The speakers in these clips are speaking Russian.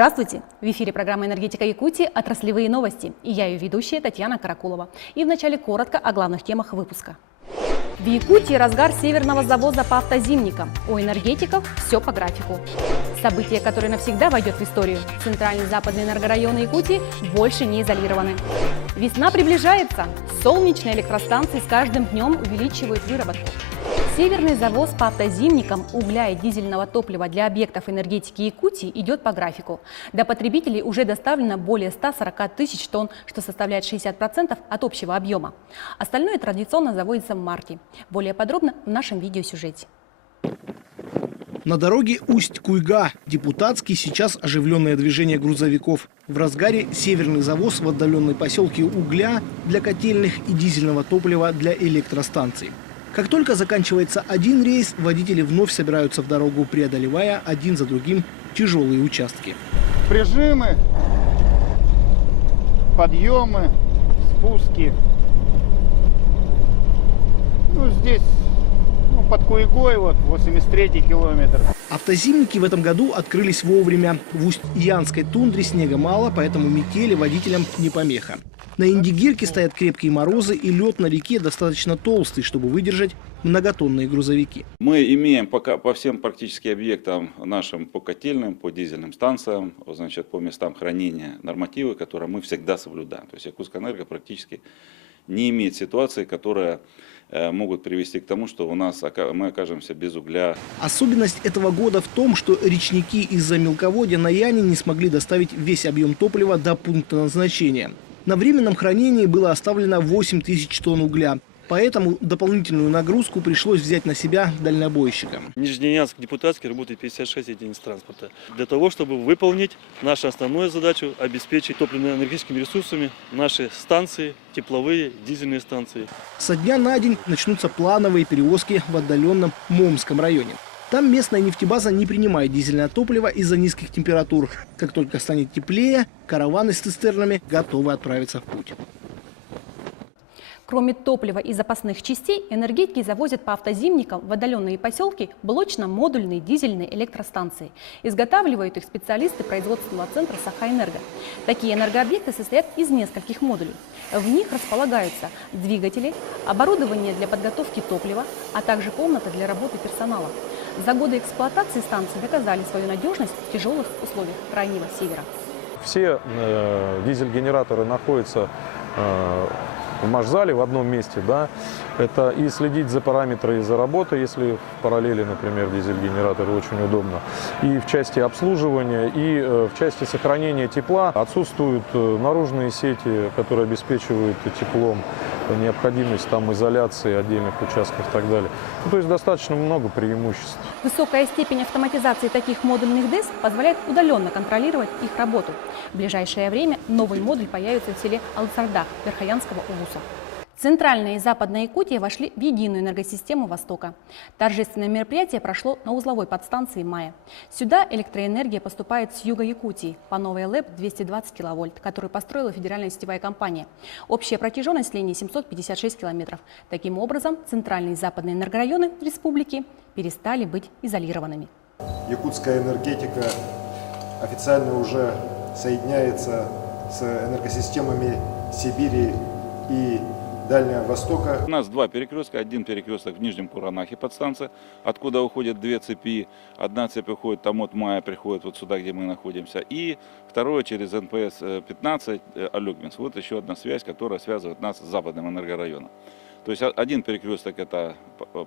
Здравствуйте! В эфире программа «Энергетика Якутии. Отраслевые новости». И я ее ведущая Татьяна Каракулова. И вначале коротко о главных темах выпуска. В Якутии разгар северного завоза по автозимникам. У энергетиков все по графику. Событие, которое навсегда войдет в историю. Центральные и западные энергорайоны Якутии больше не изолированы. Весна приближается. Солнечные электростанции с каждым днем увеличивают выработку. Северный завоз по автозимникам угля и дизельного топлива для объектов энергетики Якутии идет по графику. До потребителей уже доставлено более 140 тысяч тонн, что составляет 60% от общего объема. Остальное традиционно заводится в марте. Более подробно в нашем видеосюжете. На дороге Усть-Куйга депутатский сейчас оживленное движение грузовиков. В разгаре северный завоз в отдаленной поселке угля для котельных и дизельного топлива для электростанций. Как только заканчивается один рейс, водители вновь собираются в дорогу, преодолевая один за другим тяжелые участки. Прижимы, подъемы, спуски. Здесь под Куйгой, 83-й километр. Автозимники в этом году открылись вовремя. В Усть-Янской тундре снега мало, поэтому метели водителям не помеха. На Индигирке стоят крепкие морозы, и лед на реке достаточно толстый, чтобы выдержать многотонные грузовики. Мы имеем по всем практически объектам нашим, по котельным, по дизельным станциям, по местам хранения нормативы, которые мы всегда соблюдаем. То есть Якутскэнерго практически не имеет ситуации, которая могут привести к тому, что мы окажемся без угля. Особенность этого года в том, что речники из-за мелководья на Яне не смогли доставить весь объем топлива до пункта назначения. На временном хранении было оставлено 8 тысяч тонн угля. Поэтому дополнительную нагрузку пришлось взять на себя дальнобойщикам. Нижнеянск депутатский работает 56 единиц транспорта. Для того, чтобы выполнить нашу основную задачу, обеспечить топливно-энергетическими ресурсами наши станции, тепловые, дизельные станции. Со дня на день начнутся плановые перевозки в отдаленном Момском районе. Там местная нефтебаза не принимает дизельное топливо из-за низких температур. Как только станет теплее, караваны с цистернами готовы отправиться в путь. Кроме топлива и запасных частей, энергетики завозят по автозимникам в отдаленные поселки блочно-модульные дизельные электростанции. Изготавливают их специалисты производственного центра «Сахаэнерго». Такие энергообъекты состоят из нескольких модулей. В них располагаются двигатели, оборудование для подготовки топлива, а также комната для работы персонала. За годы эксплуатации станции доказали свою надежность в тяжелых условиях Крайнего Севера. Все дизель-генераторы находятся в машзале в одном месте, да, это и следить за параметрами за работой, если в параллели, например, дизель-генератор, очень удобно, и в части обслуживания, и в части сохранения тепла. Отсутствуют наружные сети, которые обеспечивают теплом, необходимость там изоляции отдельных участков и так далее. То есть достаточно много преимуществ. Высокая степень автоматизации таких модульных ДЭС позволяет удаленно контролировать их работу. В ближайшее время новый модуль появится в селе Алсардах Верхоянского улуса. Центральная и Западная Якутия вошли в единую энергосистему Востока. Торжественное мероприятие прошло на узловой подстанции «Майя». Сюда электроэнергия поступает с юга Якутии по новой ЛЭП 220 киловольт, которую построила федеральная сетевая компания. Общая протяженность линии 756 километров. Таким образом, центральные и западные энергорайоны республики перестали быть изолированными. Якутская энергетика официально уже соединяется с энергосистемами Сибири и Дальнего Востока. У нас два перекрестка. Один перекресток в Нижнем Куранахе подстанция, откуда уходят две цепи. Одна цепь уходит там от Майя, приходит вот сюда, где мы находимся. И второе через НПС-15 Алюгминск. Вот еще одна связь, которая связывает нас с западным энергорайоном. То есть один перекресток – это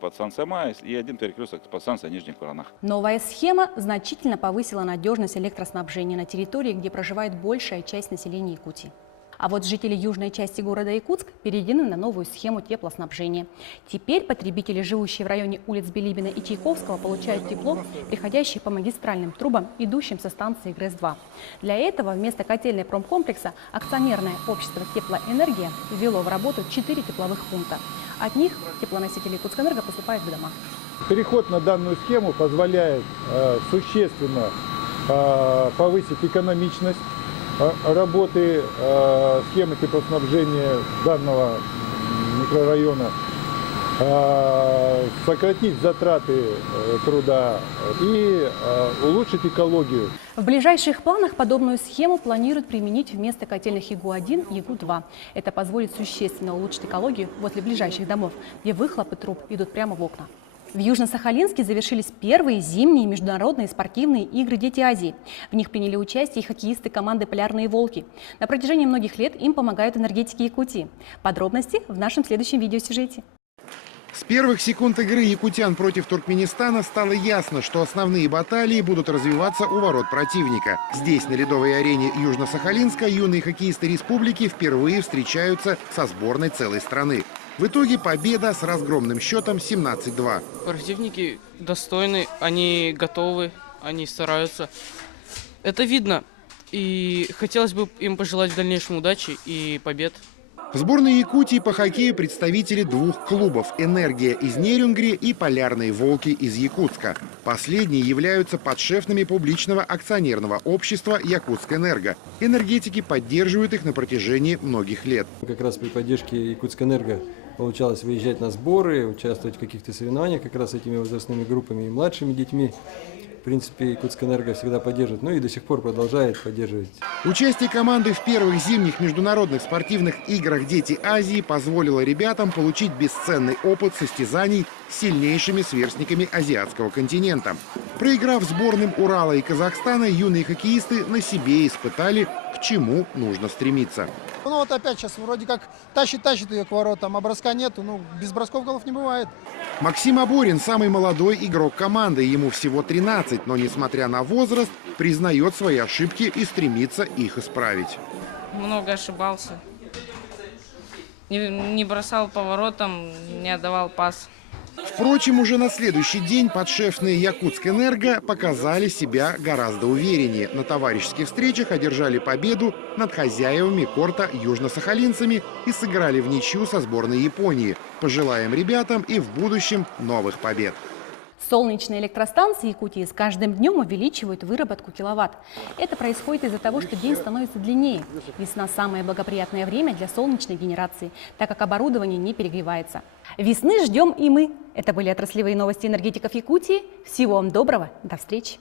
подстанция Майя, и один перекресток – подстанция Нижний Куранах. Новая схема значительно повысила надежность электроснабжения на территории, где проживает большая часть населения Якутии. А вот жители южной части города Якутск переведены на новую схему теплоснабжения. Теперь потребители, живущие в районе улиц Билибина и Чайковского, получают тепло, приходящее по магистральным трубам, идущим со станции ГРЭС-2. Для этого вместо котельной промкомплекса акционерное общество «Теплоэнергия» ввело в работу 4 тепловых пункта. От них теплоносители Якутскэнерго поступают в дома. Переход на данную схему позволяет существенно повысить экономичность работы схемы теплоснабжения данного микрорайона. сократить затраты труда и улучшить экологию. В ближайших планах подобную схему планируют применить вместо котельных ЯГУ-1 и ЯГУ-2. Это позволит существенно улучшить экологию возле ближайших домов, где выхлопы труб идут прямо в окна. В Южно-Сахалинске завершились первые зимние международные спортивные игры «Дети Азии». В них приняли участие и хоккеисты команды «Полярные волки». На протяжении многих лет им помогают энергетики Якутии. Подробности в нашем следующем видеосюжете. С первых секунд игры якутян против Туркменистана стало ясно, что основные баталии будут развиваться у ворот противника. Здесь, на ледовой арене Южно-Сахалинска, юные хоккеисты республики впервые встречаются со сборной целой страны. В итоге победа с разгромным счетом 17-2. Противники достойны, они готовы, они стараются. Это видно. И хотелось бы им пожелать в дальнейшем удачи и побед. В сборной Якутии по хоккею представители двух клубов «Энергия» из Нерюнгри и «Полярные волки» из Якутска. Последние являются подшефными публичного акционерного общества «Якутскэнерго». Энергетики поддерживают их на протяжении многих лет. Как раз при поддержке «Якутскэнерго» получалось выезжать на сборы, участвовать в каких-то соревнованиях как раз с этими возрастными группами и младшими детьми. В принципе, Якутскэнерго всегда поддерживает, ну и до сих пор продолжает поддерживать. Участие команды в первых зимних международных спортивных играх «Дети Азии» позволило ребятам получить бесценный опыт состязаний с сильнейшими сверстниками азиатского континента. Проиграв сборным Урала и Казахстана, юные хоккеисты на себе испытали, к чему нужно стремиться. Ну вот опять сейчас вроде как тащит ее к воротам, а броска нету, ну без бросков голов не бывает. Максим Аборин – самый молодой игрок команды, ему всего 13, но несмотря на возраст, признает свои ошибки и стремится их исправить. Много ошибался. Не бросал по воротам, не отдавал пас. Впрочем, уже на следующий день подшефные Якутскэнерго показали себя гораздо увереннее. На товарищеских встречах одержали победу над хозяевами корта южно-сахалинцами и сыграли в ничью со сборной Японии. Пожелаем ребятам и в будущем новых побед. Солнечные электростанции Якутии с каждым днем увеличивают выработку киловатт. Это происходит из-за того, что день становится длиннее. Весна – самое благоприятное время для солнечной генерации, так как оборудование не перегревается. Весны ждем и мы. Это были отраслевые новости энергетиков Якутии. Всего вам доброго. До встречи.